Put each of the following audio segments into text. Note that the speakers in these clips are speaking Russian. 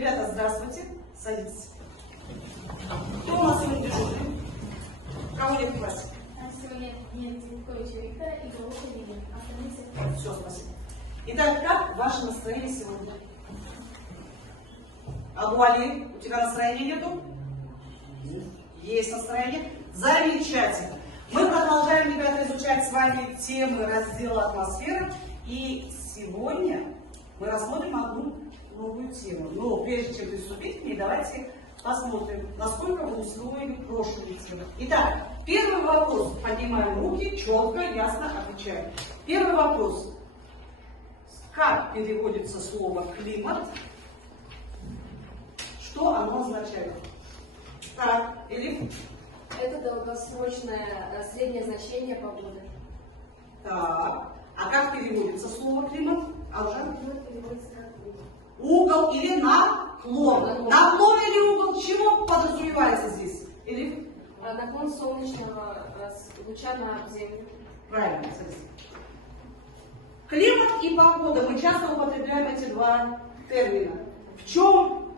Ребята, здравствуйте. Садитесь. Кто у нас сегодня дежурный? Кого нет в классе? Сегодня нет Зинковича Виктора и Голубка Лилии. Остальные все. Все, спасибо. Итак, как ваше настроение сегодня? Абуали, у тебя настроения нету? Есть настроение? Замечательно. Мы продолжаем, ребята, изучать с вами темы раздела «Атмосфера». И сегодня мы рассмотрим одну новую тему. Но прежде чем приступить к ней, давайте посмотрим, насколько вы усвоили прошлую тему. Итак, первый вопрос. Поднимаем руки, четко, ясно отвечаем. Первый вопрос. Как переводится слово «климат»? Что оно означает? Так, Элиф? Это долгосрочное среднее значение погоды. Так. А как переводится слово «климат»? Алжан? Климат переводится как угол. Угол или наклон? Наклон или угол? Чего подразумевается здесь? Элиф? Наклон солнечного луча на Землю. Правильно, согласен. Климат и погода. Мы часто употребляем эти два термина. В чем,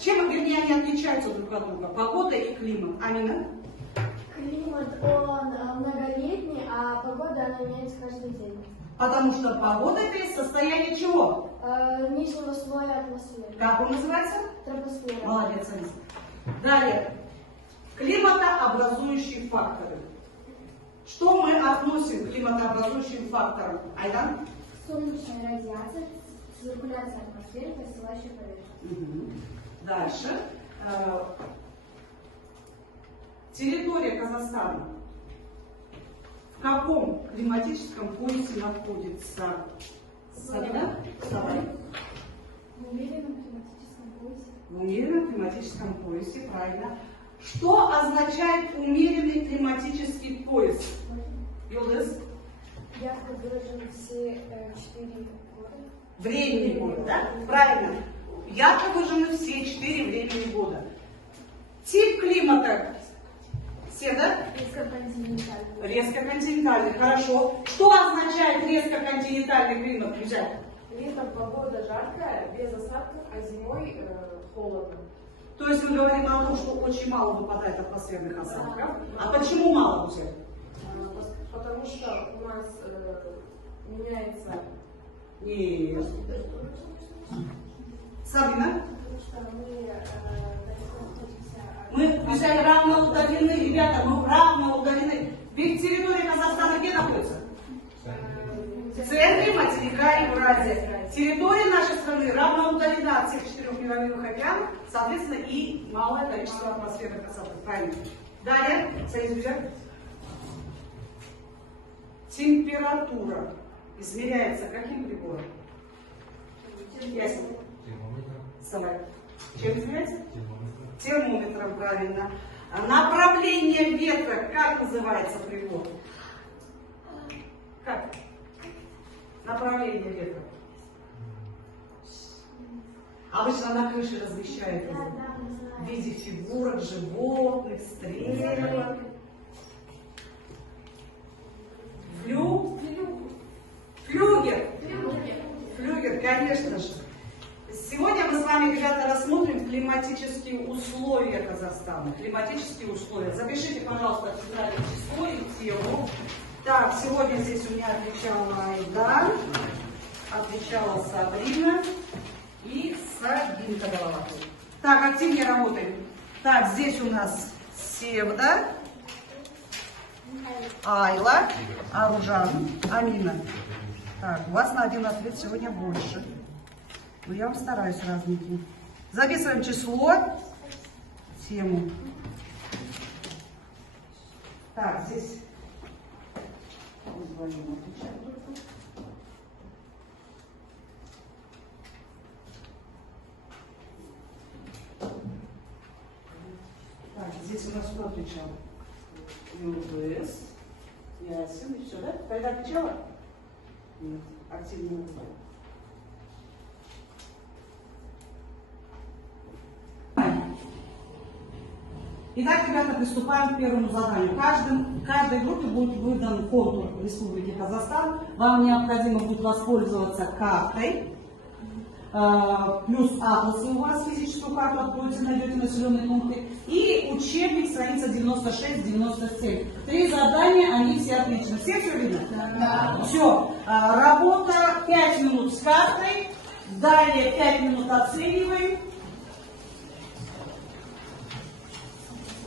чем, вернее, они отличаются друг от друга? Погода и климат. Амина? Климат, он многолетний, а погода, она меняется каждый день. Потому что погода это есть состояние чего? Нижнего слоя атмосферы. Как он называется? Тропосфера. Молодец, Алиса. Далее. Климатообразующие факторы. Что мы относим к климатообразующим факторам? Айдан? Солнечная радиация, циркуляция атмосферы, постилающая поверхность. Дальше. Территория Казахстана. В каком климатическом поясе находится? Сабина? Вставай. В умеренном климатическом поясе. В умеренном климатическом поясе, правильно. Что означает умеренный климатический пояс? Юлдыз? Ярко выражены все 4 года. Времени года, да? Правильно. Ярко выражены все 4 времени года. Тип климата. Все, да? Резко-континентальный. Резко-континентальный, хорошо. Что означает резко-континентальный климат, друзья? Летом погода жаркая, без осадков, а зимой холодно. То есть мы говорим о том, что очень мало выпадает атмосферных осадков. А почему мало, друзья? Потому что у нас меняется... Нет. Сабина? Потому что мы далеко находимся от... Мы, друзья, равно удалены, ребята, мы равно удалены. Ведь территория Казахстана где находится? В центре материка Евразия. Территория нашей страны равно удалена от всех 4 мировых океанов, соответственно, и малое количество атмосферных осадков. Правильно. Далее, садитесь, друзья. Температура измеряется каким прибором? Ясно. Вставай. Чем измеряется? Термометром, правильно. Направление ветра, как называется прибор? Как? Направление ветра. Обычно на крыше размещают его в виде фигурок, животных, стрелок. Флюгер. Флюгер, конечно же. Сегодня мы с вами, ребята, рассмотрим климатические условия Казахстана. Климатические условия. Запишите, пожалуйста, обязательно число и тему. Так, сегодня здесь у меня отвечала Айдан, отвечала Сабрина и Сабинка Головатова. Так, активнее работаем. Так, здесь у нас Севда, Айла, Аружан, Амина. Так, у вас на один ответ сегодня больше. Но я вам стараюсь, разненькие. Записываем число, тему. Так, здесь вдвоем отвечаем только. Так, здесь у нас кто отвечал? ЮБС, Ясин, и все, да? Когда отвечала? Нет, активно отвечала. Итак, ребята, приступаем к первому заданию. Каждой группе будет выдан контур Республики Казахстан. Вам необходимо будет воспользоваться картой. плюс атласы у вас, физическую карту откроете, найдете населенные пункты, и учебник, страница 96-97. 3 задания, они все отличны. Все видно? Да. Все. Работа 5 минут с картой, далее 5 минут оцениваем.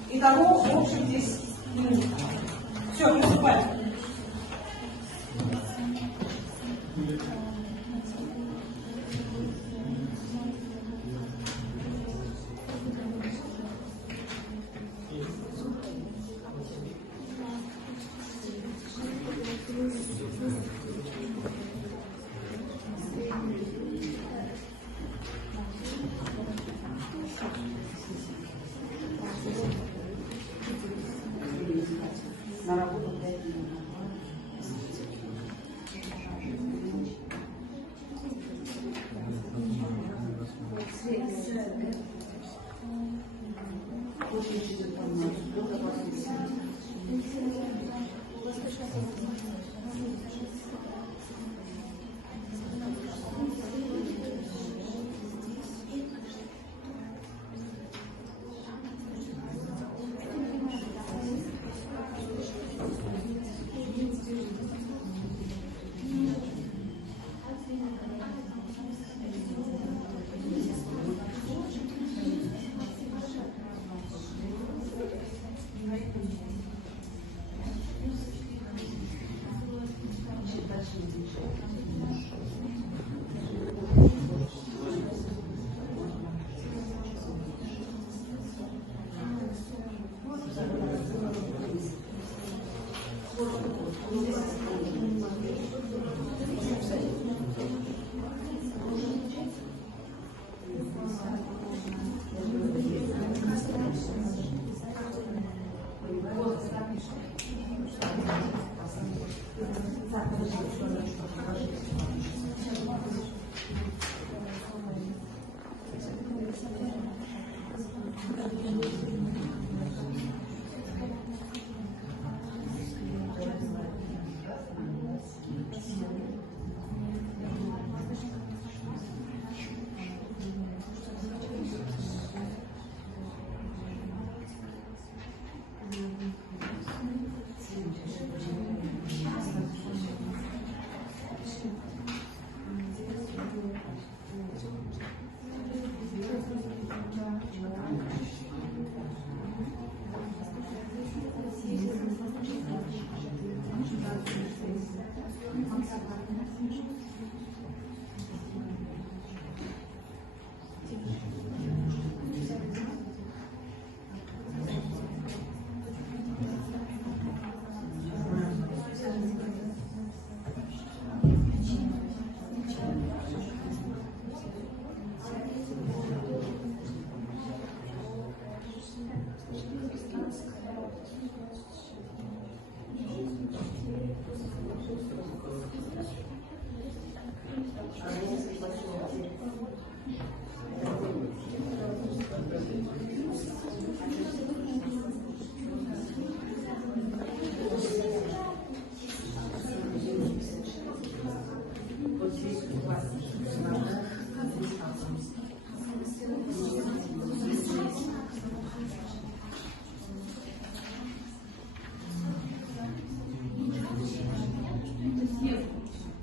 Итого, в общем, 10 минут. Все, приступаем. На работу 5 минут.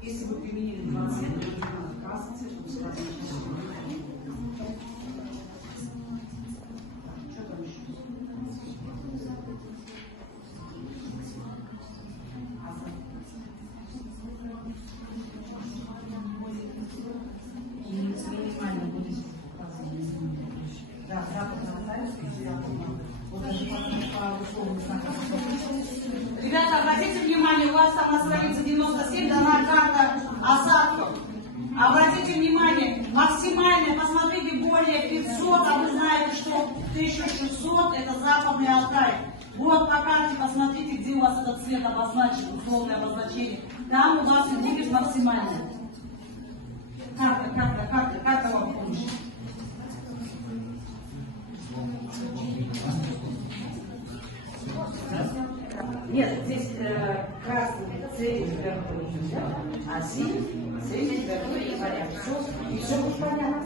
Если вы применили 27, красный цвет, то красный цвет. Что там еще? Да, ребята, обратите внимание, у вас там на странице 97 дана карта осадков. Обратите внимание, максимальная, посмотрите, более 500, а вы знаете, что 1600 это Западный Алтай. Вот по карте посмотрите, где у вас этот цвет обозначен, условное обозначение. Там у вас индикс максимальный. Карта вам помощь. Нет, здесь красный цвет, а синий Видите, да? Понятно. И все будет понятно.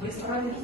Вы справились?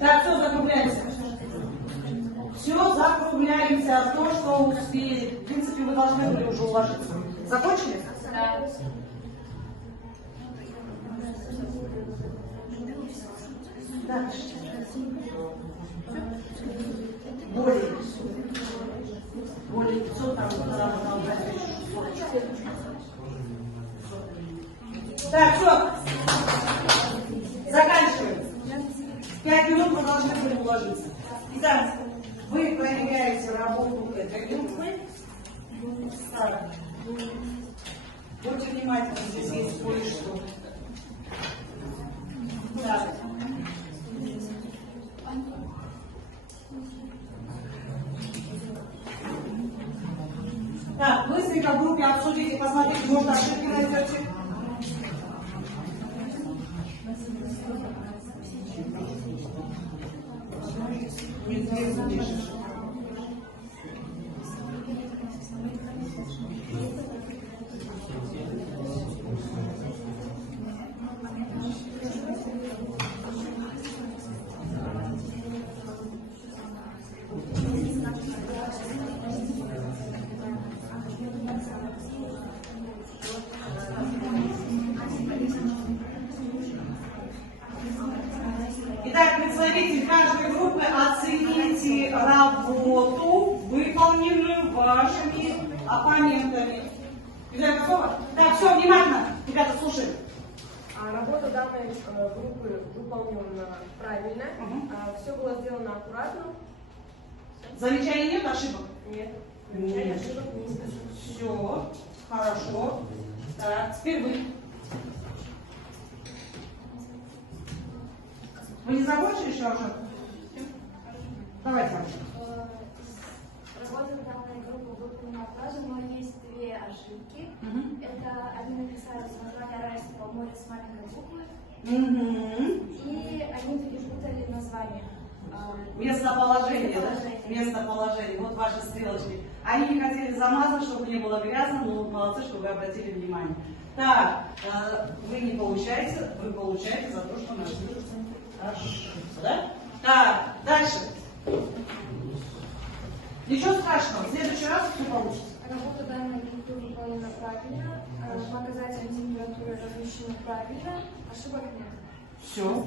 Так, все, закругляемся. Все, закругляемся. То, что успели. В принципе, вы должны были уже уложиться. Закончили? Да. Дальше. Более. Более 500 там. Так, все. Заканчиваем. 5 минут мы должны были уложиться. Итак, вы проверяете работу этой группы. Так. Будьте внимательны, здесь есть кое-что. Так. Так, быстренько в группе обсудите, посмотрите, может, ошибки найдете. Итак, представитель каждой группы, оцените работу, выполненную вашими оппонентами. Ребята, готовы? Так, все, внимательно. Ребята, слушаем. Работа данной группы выполнена правильно. Все было сделано аккуратно. Замечаний нет, ошибок? Нет. Замечаний, ошибок нет. Все, хорошо. Так, теперь вы. Вы не закончили еще уже? Давайте. Работа данной группы выполнена правильно, но есть две ошибки. Это они написали название Аральского моря с маленькой буквы, и они перепутали название. Местоположение, да? Местоположение. Вот ваши стрелочки. Они не хотели замазать, чтобы не было грязно, но молодцы, что вы обратили внимание. Так, вы не получаете, вы получаете за то, что нашли ошибку, да? Так, дальше. Ничего страшного, в следующий раз все получится. Работа данной группы выполнена правильно, показатели температуры размещены правильно, ошибок нет. Все.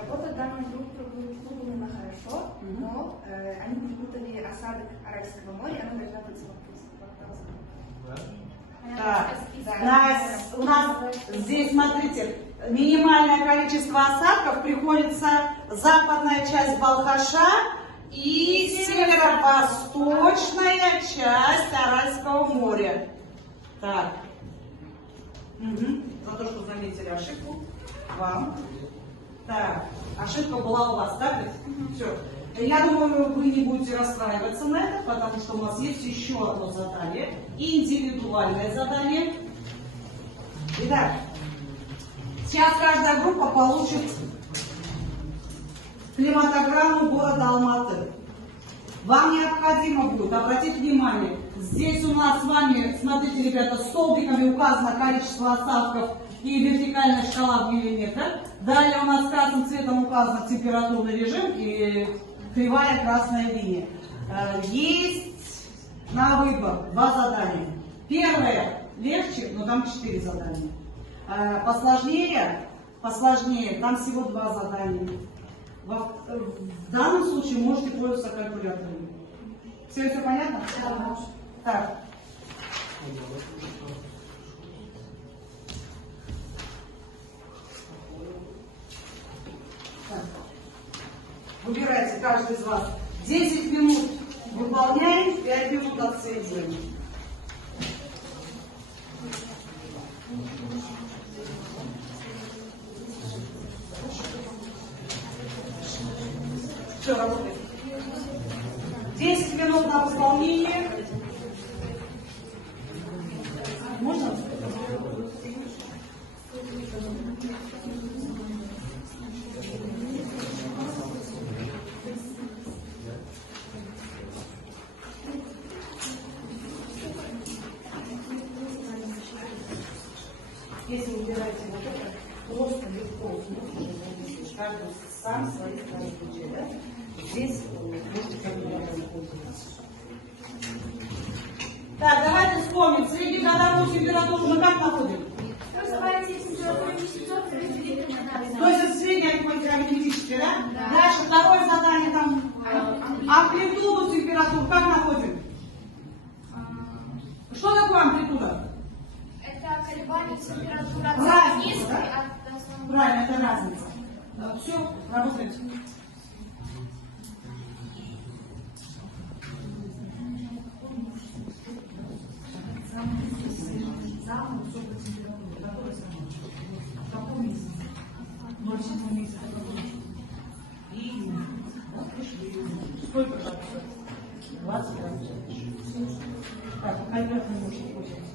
Работа данной группы выполнена хорошо, но они перепутали осадок Аральского моря, она должна быть Так, у нас здесь, смотрите, минимальное количество осадков приходится западная часть Балхаша и северо-восточная часть Аральского моря. Так. За то, что заметили ошибку, вам. Так, ошибка была у вас, так? Все. Я думаю, вы не будете расстраиваться на это, потому что у нас есть еще одно задание, индивидуальное задание. Итак, сейчас каждая группа получит климатограмму города Алматы. Вам необходимо будет обратить внимание, здесь у нас с вами, смотрите, ребята, столбиками указано количество осадков и вертикальная шкала в миллиметрах. Далее у нас красным цветом указан температурный режим и кривая красная линия. Есть на выбор 2 задания. Первое легче, но там 4 задания. Посложнее, там всего 2 задания. В данном случае можете пользоваться калькулятором. Все понятно? Да. Так. Выбирайте каждый из вас. 10 минут выполняем, 5 минут отслеживаем. Все, работает. 10 минут на выполнение. Можно? Если выбираете вот это, просто легко каждый сам свои стратегии, да? Здесь можете калькулятором пользоваться. Так, давайте вспомним. Среднегодовую температуру мы как находим? Называется температура месяцев, разделить на То есть это средняя какое-то арифметическое, да? Да. Дальше второе задание там амплитуду температур как находим? Что такое амплитуда? Это колебание температуры от Разница, низкой да? от основной. Правильно, это разница. Все, работает. Самую высокую температуру, которая самая? В каком месяце? В 07 месяце. Июнь. Вот пришли. Сколько градусов? 20 градусов. Так, наверх немножко пользоваться.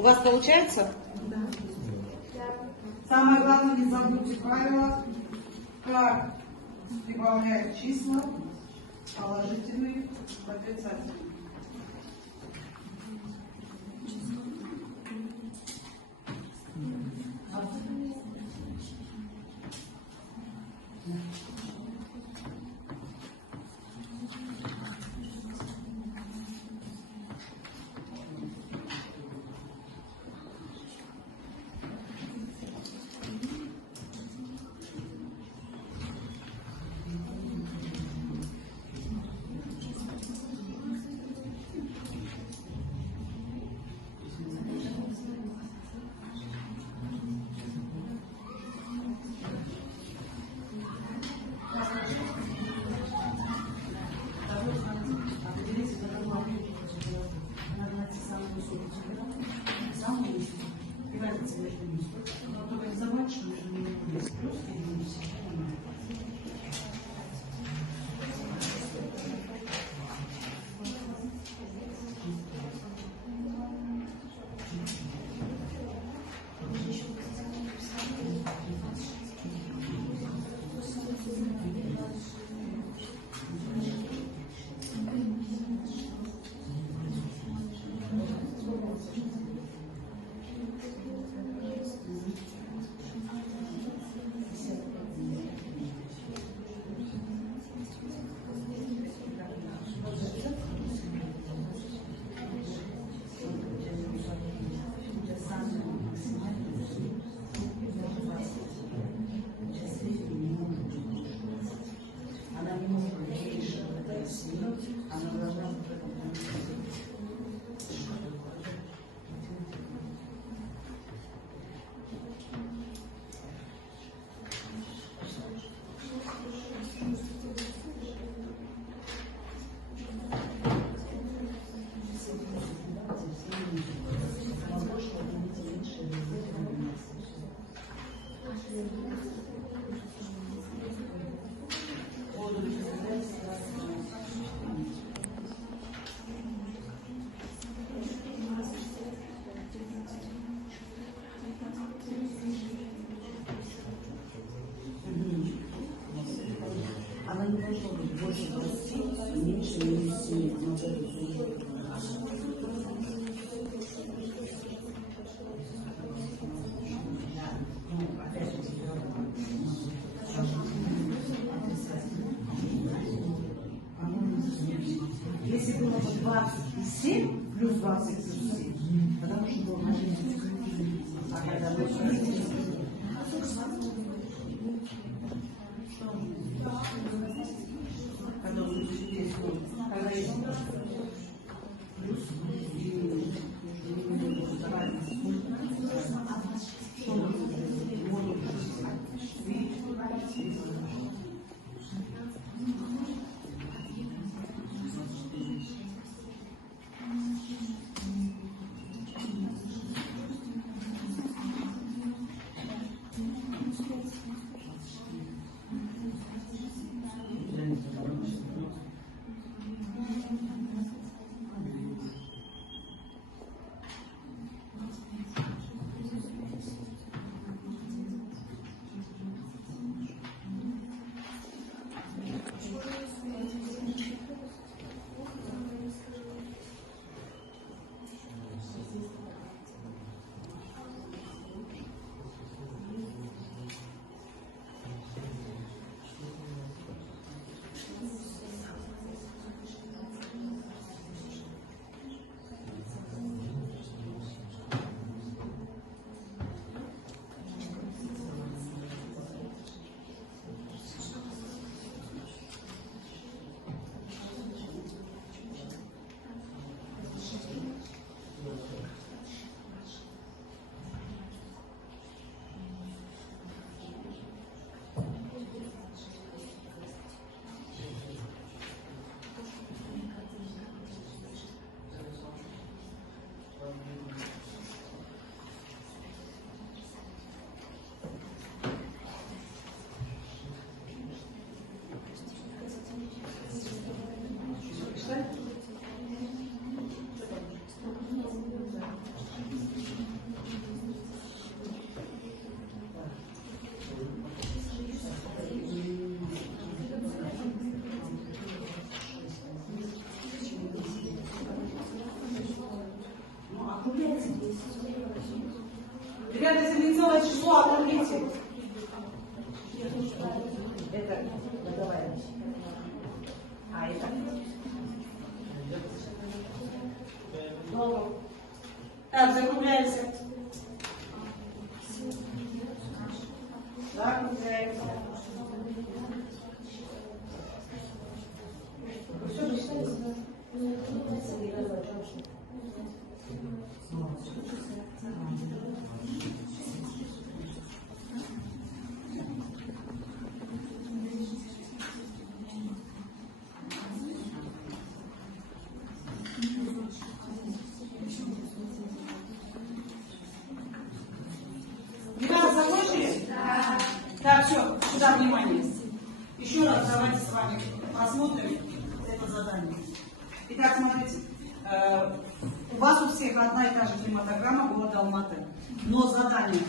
У вас получается? Да. Самое главное, не забудьте правила, как прибавлять числа положительные к отрицательным. Ребята, если не целое число, округлите. Это годовая. А это? Долго. Так, закругляемся. Закругляемся. Все, дочитайте. Ребята, закончили? Да. Так, все, сюда внимание. Еще раз давайте с вами посмотрим это задание. Итак, смотрите. У вас у всех одна и та же климатограмма города Алматы. Но задание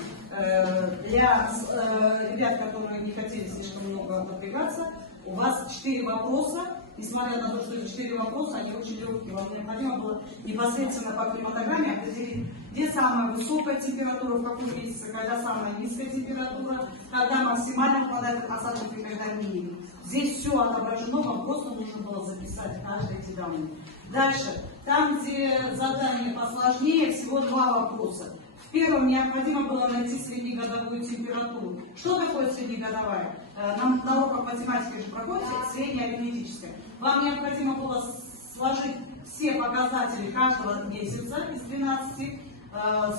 для ребят, которые не хотели слишком много напрягаться, у вас 4 вопроса. Несмотря на то, что это 4 вопроса, они очень легкие. Вам необходимо было непосредственно по климатограмме определить, где самая высокая температура, в каком месяце, когда самая низкая температура, когда максимально выпадает осадок и когда минимум. Здесь все отображено, вам просто нужно было записать каждые эти данные. Дальше, там, где задание посложнее, всего 2 вопроса. В первом необходимо было найти среднегодовую температуру. Что такое среднегодовая? Нам на уроках математики же проходит средняя арифметическая. Вам необходимо было сложить все показатели каждого месяца из 12,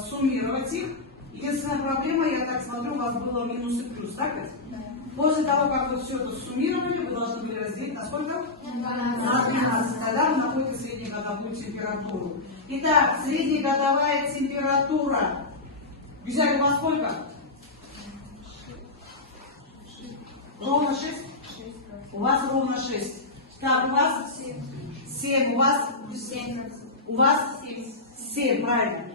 суммировать их. Единственная проблема, я так смотрю, у вас было минус и плюс, так ведь? Да. После того, как вы все это суммировали, вы должны были разделить на сколько? На 12. Тогда вы находите среднегодовую температуру. Итак, среднегодовая температура. Взяли у вас сколько? Ровно 6? У вас ровно 6. Так, у вас 7. У вас 7. У вас 7, правильно.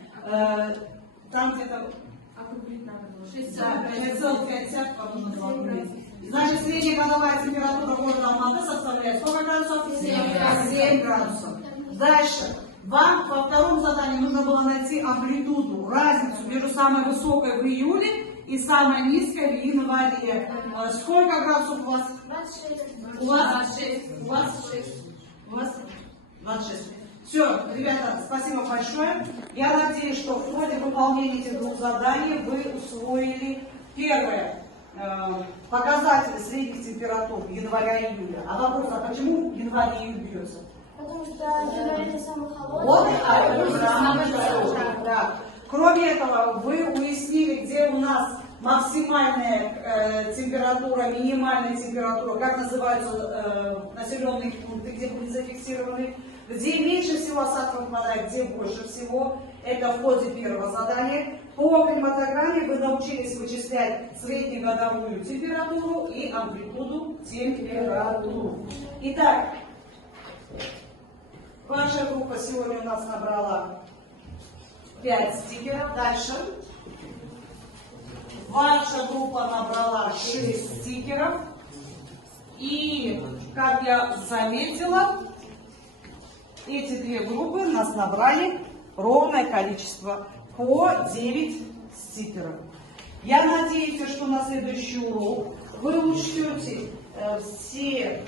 Там где-то... Округлить надо было. 5,5 нужно было округлить. Значит, среднегодовая температура города Алматы составляет сколько градусов? 7 градусов. Дальше. Вам во втором задании нужно было найти амплитуду, разницу между самой высокой в июле и самой низкой в январе. Сколько градусов у вас? 26. У вас 6. У вас 6. У вас 26. Все, ребята, спасибо большое. Я надеюсь, что в ходе выполнения этих 2 заданий вы усвоили первое. Показатели средних температур января и июля. А вопрос, а почему январь и июль берется? Потому что январь это самый холодный. Вот, да. Кроме этого, вы уяснили, где у нас максимальная температура, минимальная температура, как называются населенные пункты, где были зафиксированы, где меньше всего осадков выпадает, где больше всего. Это в ходе первого задания. По климатограмме вы научились вычислять среднегодовую температуру и амплитуду температуры. Итак, ваша группа сегодня у нас набрала 5 стикеров. Дальше. Ваша группа набрала 6 стикеров. И, как я заметила, эти 2 группы у нас набрали ровное количество по 9 стикеров. Я надеюсь, что на следующий урок вы учтете все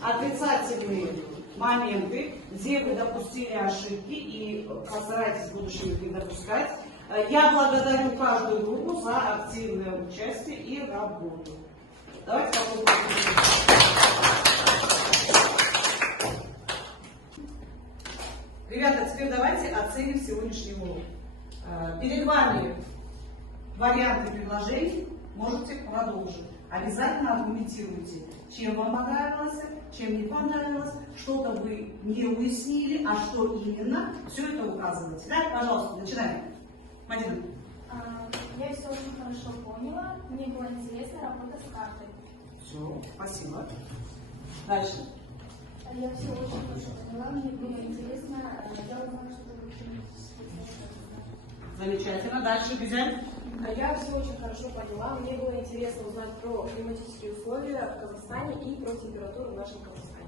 отрицательные моменты, где вы допустили ошибки, и постарайтесь в будущем их не допускать. Я благодарю каждую группу за активное участие и работу. Давайте попробуем. Ребята, теперь давайте оценим сегодняшний урок. Перед вами варианты предложений, можете продолжить. Обязательно аргументируйте, чем вам понравилось, чем не понравилось, что-то вы не уяснили, а что именно, все это указывайте. Да, пожалуйста, начинаем. Мадина. Я все очень хорошо поняла, мне было интересно работа с картой. Все, спасибо. Дальше. Я все очень хорошо поняла, мне было интересно, я узнала, что вы Замечательно. Дальше, Гюзель. Я все очень хорошо поняла. Мне было интересно узнать про климатические условия в Казахстане и про температуру в нашем Казахстане.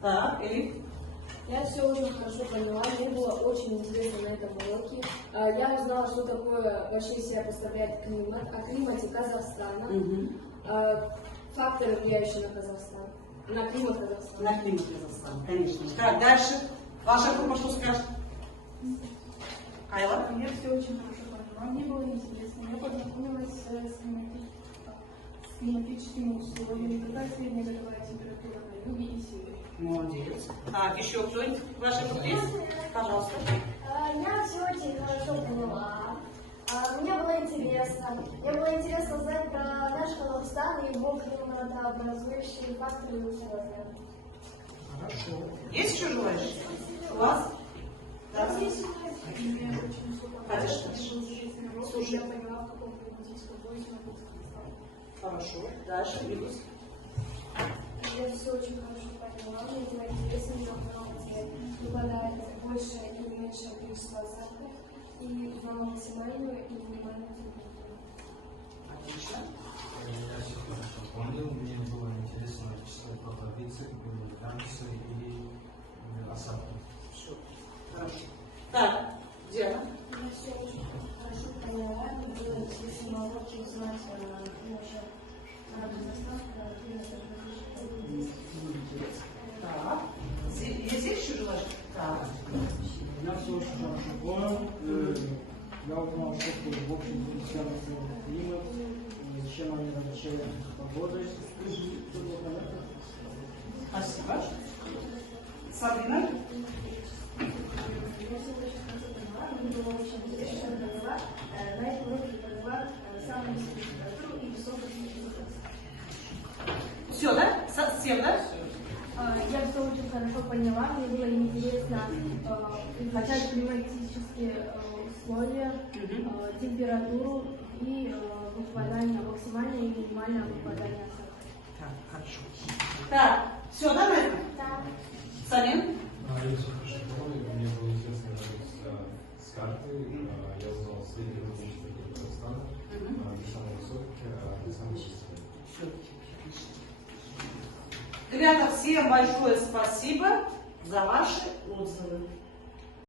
Так, Элиф. Я все очень хорошо поняла, мне было очень интересно на этом уроке. Я узнала, что такое вообще из себя представляет климат, о климате Казахстана, факторы, влияющие на Казахстан, на климат Казахстана. На климат Казахстана, конечно. Так, дальше. Ваша группа что скажет? Кайла? Я все очень хорошо поняла, мне было интересно. Я познакомилась с климатическими условиями, какая средняя годовая температура на юге и севере. Молодец. Так, еще кто-нибудь в вашей группе? Пожалуйста. Я все очень хорошо поняла. Мне было интересно. Мне было интересно знать про наш Казахстан и его климатообразующие факторы и условия. Хорошо. Есть еще желающие? У вас? Да. Мне очень все понравилось. Слушай. Я поняла, в каком климатическом поясе находится Казахстан. Хорошо. Дальше. Вирус. Я все очень хорошо поняла. Мне было интересно, где выпадает больше или меньше количество осадков. И узнала максимальную и минимальную температуру. Отлично. Я все хорошо понял. Мне было интересно читать по таблице, границы и осадки. Все. Хорошо. Так, Диана. Я все очень хорошо поняла. Мне было интересно на уроке узнать немножко про Казахстан, про климатообразующие. Так. Есть еще желающие? Так. Я все очень хорошо понял. Я узнал, что в общем связано с климат, чем они различаются с погодой. Спасибо. Сабрина? Я все очень хорошо поняла. Мне было очень интересно, что я поняла. На этом уроке я поняла самую низкую температуру и высокую температуру. Все, да? Совсем, да? Я все очень хорошо поняла. Мне было интересно изучать климатические условия, температуру и выпадание, максимальное и минимальное выпадание осадков. Так, хорошо. Так, все, да, на этом? Да. Самин? Я все хорошо понял. Мне было интересно работать с картой. Я узнал средние различия Казахстана, где самые высокие, где самые низкие. Все, отлично. Ребята, всем большое спасибо за ваши отзывы.